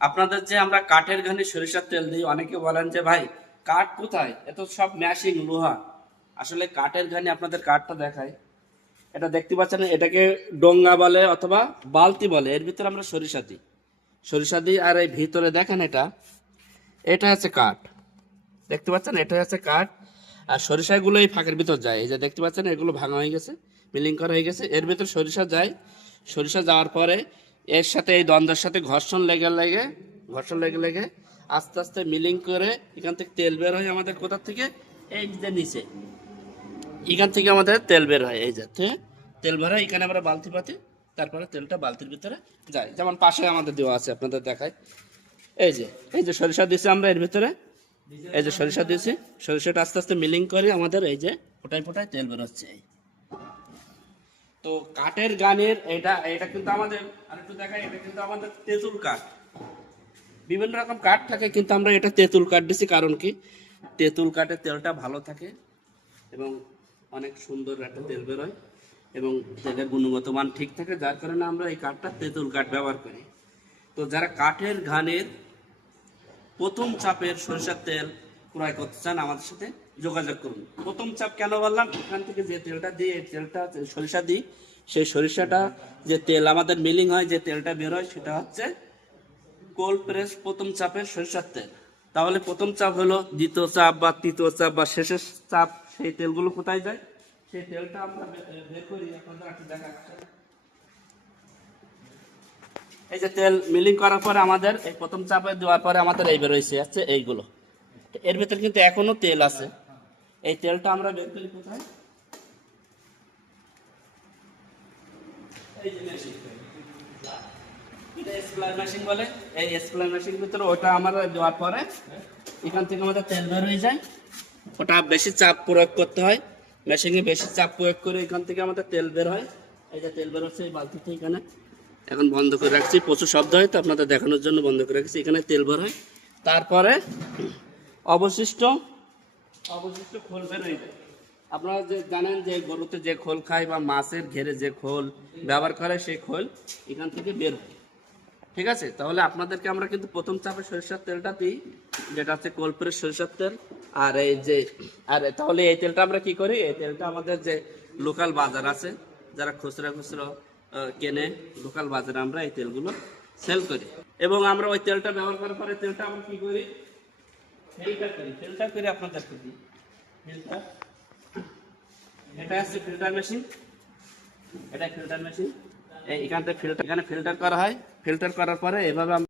আপনাদের যে আমরা কাঠের ঘানি সরিষার তেল দিই, অনেকে বলেন যে ভাই কাঠ কোথায়, এত সব ম্যাশিং লোহা। আসলে কাঠের ঘানি আপনাদের কাঠটা দেখায়, এটা দেখতে পাচ্ছেন, এটাকে ডোঙ্গা বলে অথবা বালতি বলে। এর ভিতরে আমরা সরিষা দিই। আর এই ভিতরে দেখেন, এটা হচ্ছে কাঠ, দেখতে পাচ্ছেন, এটা হচ্ছে কাঠ। আর সরিষাগুলো এই ফাঁকের ভিতর যায়, এই যে দেখতে পাচ্ছেন, এগুলো ভাঙা হয়ে গেছে, মিলিং করা হয়ে গেছে, এর ভিতর সরিষা যায়। সরিষা যাওয়ার পরে এর সাথে এই দ্বন্দ্বের সাথে ঘর্ষণ লেগে লেগে আস্তে আস্তে মিলিং করে এখান থেকে তেল বের হয় আমাদের কোথার থেকে, এই যে নিচে এখান থেকে আমাদের তেল বের হয়। এই যাতে তেল বের হয়, এখানে আমরা বালতি পাতি, তারপরে তেলটা বালতির ভিতরে যায়। যেমন পাশে আমাদের দেওয়া আছে, আপনাদের দেখায়। এই যে সরিষা দিয়েছি আমরা এর ভিতরে, এই যে সরিষা দিয়েছি, সরিষাটা আস্তে আস্তে মিলিং করে আমাদের এই যে ফোটায় ফোটায় তেল বেরোচ্ছে। তো কাঠের গানের এটা এটা কিন্তু আমাদের, আরেকটু দেখাই, এটা কিন্তু আমাদের তেঁতুল কাঠ। বিভিন্ন রকম কাঠ থাকে, কিন্তু আমরা এটা তেঁতুল কাঠ দিছি, কারণ কি তেঁতুল কাঠের তেলটা ভালো থাকে এবং অনেক সুন্দর একটা তেল বেরোয় এবং তেলের গুণগত মান ঠিক থাকে, যার কারণে আমরা এই কাঠটা তেঁতুল কাঠ ব্যবহার করি। তো যারা কাঠের ঘানের প্রথম চাপের সরিষার তেল ক্রয় করতে চান, আমাদের সাথে যোগাযোগ করুন। প্রথম চাপ কেন বললাম, এখান থেকে যে তেলটা দিই, এই তেলটা সরিষা দিই, সেই সরিষাটা যে তেল আমাদের মিলিং হয়, যে তেলটা বেরোয়, সেটা হচ্ছে কোল্ড প্রেস প্রথম চাপের সরিষার তেল। তাহলে প্রথম চাপ হলো, দ্বিতীয় চাপ বা তৃতীয় চাপ বা শেষের চাপ, সেই তেলগুলো কোথায় যায়, সেই তেলটা আমরা বের করি। আপনাদের একটু দেখাচ্ছি, এই যে তেল মিলিং করার পরে আমাদের এই প্রথম চাপে দেওয়ার পরে আমাদের এই বেরোইছে আছে এইগুলো। এর ভিতর কিন্তু এখনো তেল আছে, এই তেলটা আমরা বের করি কোথায়, এই যে মেশিন, এটা স্প্লার মেশিন বলে। এই স্প্লার মেশিন ভিতরে ওটা আমরা দেওয়ার পরে এখান থেকে আমাদের তেল বের হয়ে যায়। ওটা বেশি চাপ প্রয়োগ করতে হয়, মেশিনে বেশি চাপ প্রয়োগ করে এখান থেকে আমাদের তেল বের হয়। এই যে তেল বের হচ্ছে এই বালতিতে, এখানে এখন বন্ধ করে রাখছি, প্রচুর শব্দ হয় তো আপনাদের দেখানোর জন্য বন্ধ করে রাখছি। এখানে তেল বের হয়, তারপরে অবশিষ্ট খোল বের হয়ে যায়। আপনারা যে জানেন যে গরুতে যে খোল খায় বা মাছের ঘেরে যে খোল ব্যবহার করে, সেই খোল এখান থেকে বের হয়। ঠিক আছে, তাহলে আপনাদেরকে আমরা কিন্তু প্রথম চাপে সরিষার তেলটা দিই, যেটা হচ্ছে কোল্ড প্রেস সরিষার তেল। আর এই যে তাহলে এই তেলটা আমরা কি করি, এই তেলটা আমাদের যে লোকাল বাজার আছে, যারা খুচরা কেনে, লোকাল বাজারে আমরা এই তেলগুলো সেল করি। এবং আমরা ওই তেলটা ব্যবহার করার পরে তেলটা আমরা কি করি, ফিল্টার করে আপনাদেরকে দিই। ফিল্টার, এটা হচ্ছে ফিল্টার মেশিন, এখান থেকে ফিল্টার, এখানে ফিল্টার করা হয়। ফিল্টার করার পরে এভাবে